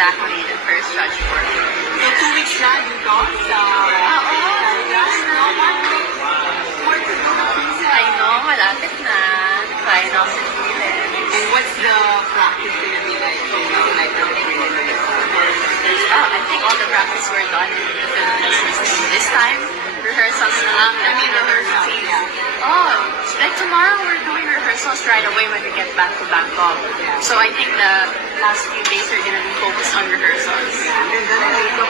exactly the first judge for me. So 2 weeks na dito sa I know, malapit na. Finals and prelims. And what's the practice gonna be like? Like the I think all the practice were done in the Philippines this time. Rehearsals na lang. I mean, rehearsal, yeah. Oh, like tomorrow we're doing rehearsals right away when we get back to Bangkok. So I think the last few days are gonna be focused on rehearsals. And then later,